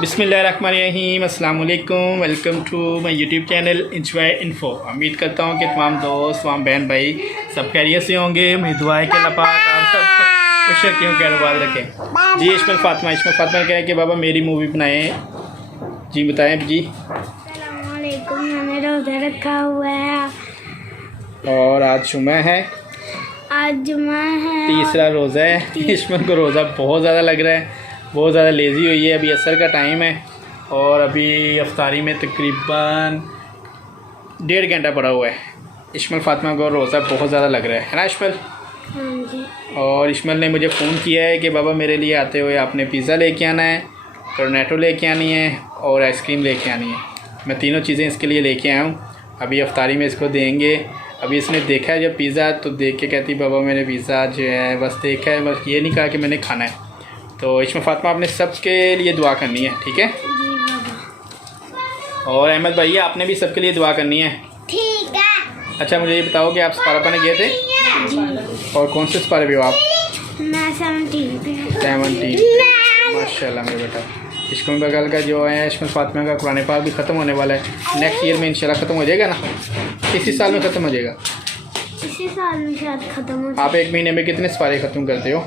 बिस्मिल्लाहिर्रहमानिर्रहीम, अस्सलाम वालेकुम। Welcome to my YouTube channel Enjoy Info. उम्मीद करता हूँ कि तमाम दोस्त, तमाम बहन भाई सब खैरियत से होंगे। मेरी दुआ है कि अल्लाह पाक आप सब खुश रखें, खैरबाद रखें। जी इस्माइल फ़ातिमा कहें कि बाबा मेरी मूवी बनाएं। जी बताएं जी। अस्सलाम वालेकुम। मैंने रोज़ा रखा हुआ है और आज जुमा है, आज जुमा है, तीसरा रोज़ा है। इस्माइल को रोज़ा बहुत ज़्यादा लग रहा है, बहुत ज़्यादा लेज़ी हुई है। अभी असर का टाइम है और अभी अफ्तारी में तकरीबन 1.5 घंटा पड़ा हुआ है। इस्माइल फ़ातिमा को रोज़ा बहुत ज़्यादा लग रहा है ना इस्माइल? हाँ जी। और इस्माइल ने मुझे फ़ोन किया है कि बाबा मेरे लिए आते हुए आपने पिज़्ज़ा लेके आना है, टोर्नेटो लेके आनी है और आइसक्रीम लेके आनी है। मैं तीनों चीज़ें इसके लिए लेके आया हूँ। अभी अफ्तारी में इसको देंगे। अभी इसने देखा है जब पिज़्ज़ा तो देख के कहती बाबा मैंने पिज़्ज़ा जो है बस देखा है, बस ये नहीं कहा कि मैंने खाना है। तो इसमें फ़ातिमा आपने सबके लिए दुआ करनी है, ठीक है? जी बाबा। और अहमद भैया आपने भी सबके लिए दुआ करनी है, ठीक है। अच्छा मुझे ये बताओ कि आप सपारा पाने गए थे? जी। और कौन से सपारे पे हो आप? मैं 17 पे। 17। माशाल्लाह मेरे बेटा। इश्क में बगल का जो है इसमें फ़ातिमा का कुरान पाक भी ख़त्म होने वाला है। नेक्स्ट ईयर में इंशाल्लाह ख़त्म हो जाएगा ना, इसी साल में ख़त्म हो जाएगा। इसी साल में शायद ख़त्म हो आप एक महीने में कितने सपारे ख़त्म करते हो?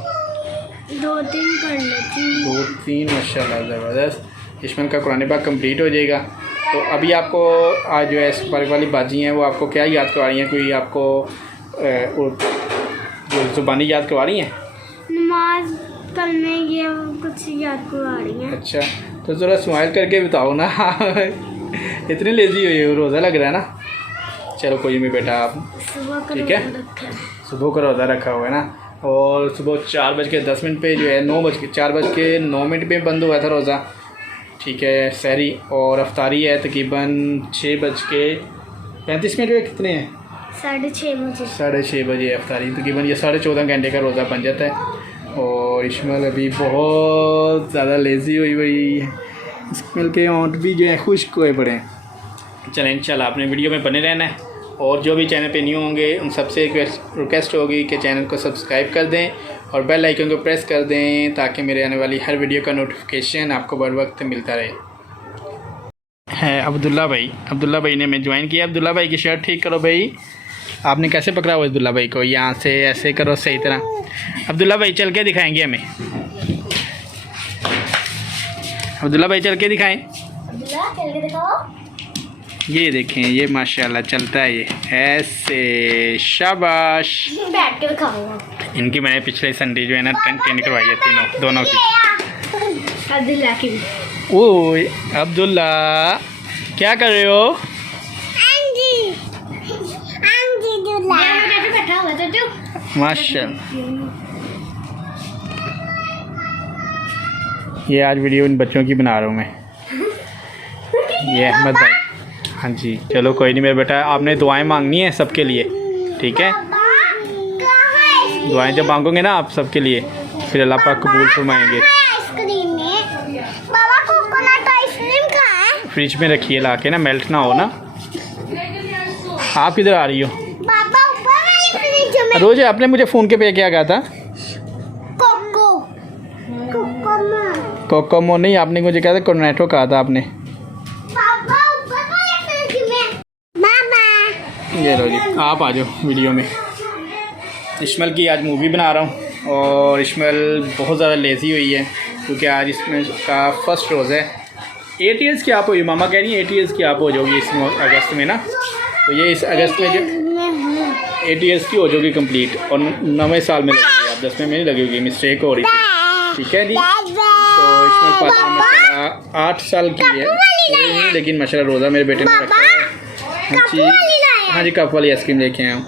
2-3 कर लेती हूँ। 2-3 माशाल्लाह ज़बरदस्त। इस्माइल का कुरान पाक कंप्लीट हो जाएगा। तो अभी आपको आज जो है सपारे वाली बाजी हैं वो आपको क्या याद करवा रही हैं? कोई आपको जो ज़ुबानी याद करवा रही हैं? नमाज पढ़ने ये कुछ याद करवा रही हैं। अच्छा तो ज़रा स्माइल करके बताओ ना। इतनी लेज़ी हुई है, रोज़ा लग रहा है ना। चलो कोई नहीं बेटा, आप सुबह का ठीक है? रोज़ा रखा है। सुबह का रोज़ा रखा हुआ है ना। और सुबह 4:10 पे जो है 4:09 पे बंद हुआ था रोज़ा, ठीक है सहरी। और अफ्तारी है तकरीबन 6:35 पे कितने हैं? 6:30 बजे। 6:30 बजे अफ्तारी, तकरीबन ये 14.5 घंटे का रोज़ा बन जाता है। और इस्माइल अभी बहुत ज़्यादा लेज़ी हुई है। इस्माइल के होंठ भी जो है खुश्क हुए पड़े हैं। चलें इंशाल्लाह आपने वीडियो में बने रहना है। और जो भी चैनल पे न्यू होंगे उन सबसे रिक्वेस्ट होगी कि चैनल को सब्सक्राइब कर दें और बेल आइकन को प्रेस कर दें ताकि मेरे आने वाली हर वीडियो का नोटिफिकेशन आपको बर वक्त मिलता रहे। है अब्दुल्ला भाई ने मैं ज्वाइन किया। अब्दुल्ला भाई की शर्ट ठीक करो भाई। आपने कैसे पकड़ा हुआ अब्दुल्ला भाई को? यहाँ से ऐसे करो सही तरह। अब्दुल्ला भाई चल के दिखाएंगे हमें। अब्दुल्ला भाई चल के दिखाएं। ये देखें, ये माशाल्लाह चलता है ये ऐसे। शाबाश। बैठ के दिखाऊंगा। इनकी मैंने पिछले संडे जो है ना टेंट करवाई है दोनों की। अब्दुल्ला की भी। ओए अब्दुल्ला क्या कर रहे हो? बैठा हुआ था तू। माशाल्लाह। ये आज वीडियो इन बच्चों की बना रहा हूँ मैं। ये अहमद भाई। हाँ जी चलो कोई नहीं मेरे बेटा, आपने दुआएं मांगनी है सबके लिए, ठीक है? दुआएं जब मांगोगे ना आप सबके लिए फिर अल्लाह पाक कबूल फरमाएंगे। फ्रिज में रखिए ला के ना, मेल्ट ना हो ना। आप किधर आ रही हो? रोज आपने मुझे फ़ोन के पे क्या कहा था? कोकोमो नहीं, आपने मुझे कहा था टोर्नेटो कहा था आपने। ये लो जी, आप आ जाओ वीडियो में। इस्माइल की आज मूवी बना रहा हूँ और इस्माइल बहुत ज़्यादा लेज़ी हुई है क्योंकि आज इसमें का फर्स्ट रोज़ है। 8 ईयर्स की आप हो, मामा कह रही हैं 8 ईयर्स की आप हो जाओगी इस अगस्त में ना। तो ये इस अगस्त में जो 8 ईयर्स की हो जाओगी कंप्लीट और 9वें साल में लगेगी आप, 10वें में नहीं लगेगी, मिस्टेक हो रही थी, ठीक है जी। तो इसमें फ़ातिमा माशाल्लाह 8 साल की है लेकिन माशाल्लाह रोज़ा मेरे बेटे ने रखा है। हाँ जी, हाँ जी कप वाली आइसक्रीम लेके आया हूँ।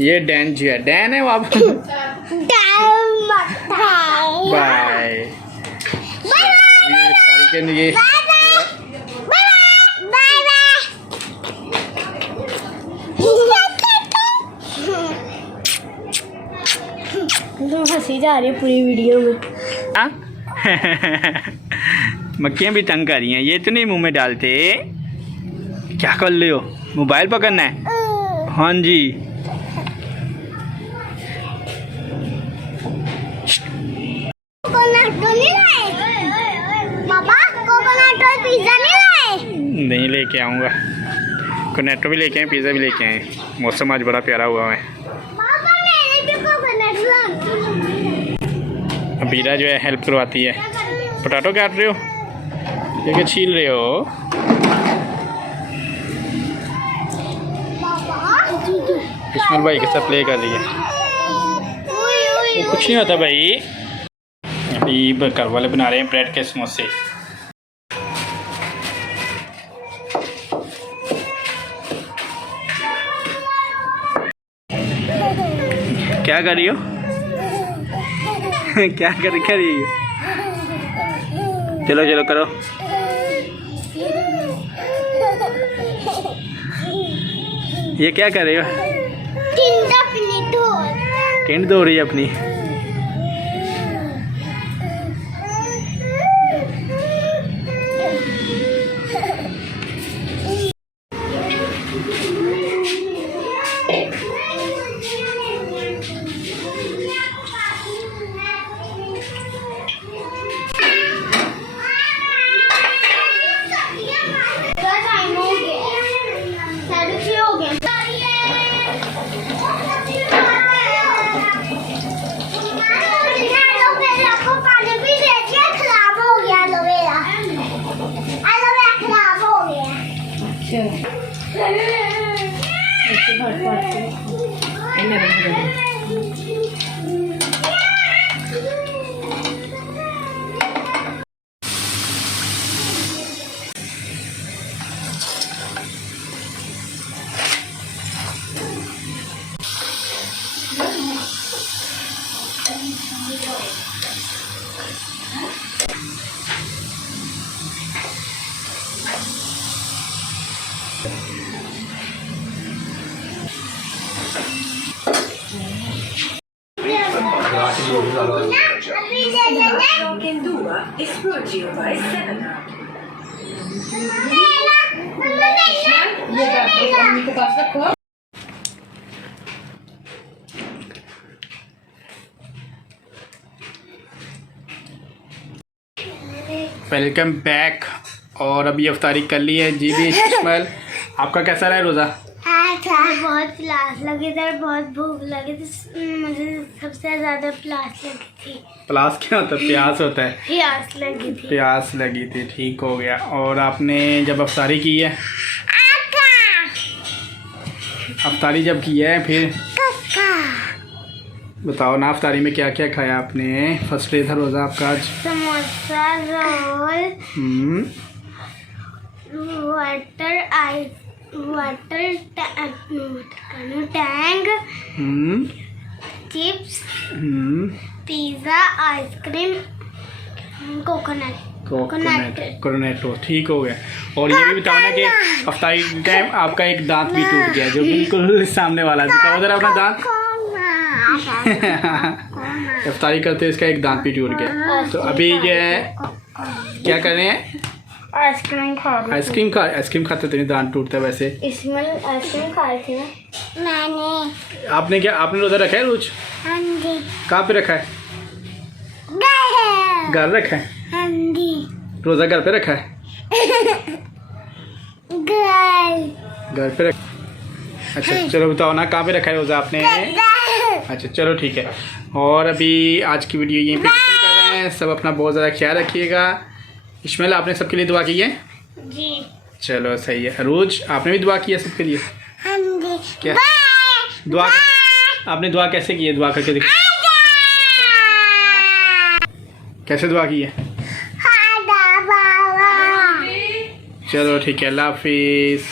ये डैन जी है, डैन है वो आप। बाय। ये हंसी जा रही है पूरी वीडियो में। मक्खियाँ भी तंग कर रही हैं, ये तो नहीं मुंह में डालते। क्या कर रहे हो? मोबाइल पकड़ना है? हाँ जी। कोकोनट पिज्जा नहीं लाए? नहीं लेके आऊँगा, कोनेटो भी लेके आए, पिज़्ज़ा भी लेके आए। मौसम आज बड़ा प्यारा हुआ है। पापा मैंने भी कोकोनट ला। अबीरा जो है हेल्प करवाती है। पोटैटो काट रहे हो या क्या छील रहे हो? इस्माइल भाई के साथ प्ले कर रही है। कुछ नहीं होता भाई। अभी घर वाले बना रहे हैं ब्रेड के समोसे। क्या कर रही हो? क्या कर रही हो? चलो चलो करो। ये क्या कर रही हो? टेंट धो रही है अपनी। Kendua is brought to you by 7up. Welcome back. और अभी अफ्तारी कर ली है जी भी। इस्माइल आपका कैसा रहा रोज़ा? बहुत प्यास लगी थी, बहुत भूख लगी थी। मुझे सबसे ज़्यादा प्यास लगी थी। प्यास क्या होता है? प्यास होता है। प्यास लगी थी। प्यास लगी थी, ठीक हो गया। और आपने जब अफ्तारी की है, अफ्तारी जब की है फिर बताओ ना, अफ्तारी में क्या क्या खाया आपने? फर्स्ट डे था रोज़ा आपका आज। Samosa, roll, water Tang, chips, pizza, ice cream, coconut. ठीक हो गया। और ये भी बताओ ना कि अफ्तारी के टाइम आपका एक दांत भी टूट गया, जो बिल्कुल सामने वाला दिखा उधर अपना दांत। अफ्तारी करते इसका एक दांत भी टूट गया। तो अभी जो है क्या कर रहे हैं? आइसक्रीम खाते तो नहीं दांत टूटता वैसे। इसमें आइसक्रीम खाई थी ना मैंने। आपने क्या, आपने रोज़ा रखा है रोज? हाँ जी। कहाँ पे रखा है? घर रखा है? हाँ जी। रोज़ा घर पे रखा है? घर पे रख। अच्छा चलो बताओ ना, कहाँ पे रखा है रोज़ा आपने? अच्छा चलो ठीक है। और अभी आज की वीडियो यहीं पे खत्म कर रहे हैं। सब अपना बहुत ज़्यादा ख्याल रखिएगा। इस्माइल आपने सबके लिए दुआ की है? जी। चलो सही है। रोज आपने भी दुआ की है सबके लिए? हाँ जी। क्या दुआ? आपने दुआ कैसे की है? दुआ करके देखो कैसे दुआ की है। चलो ठीक है, अल्लाह हाफिज़।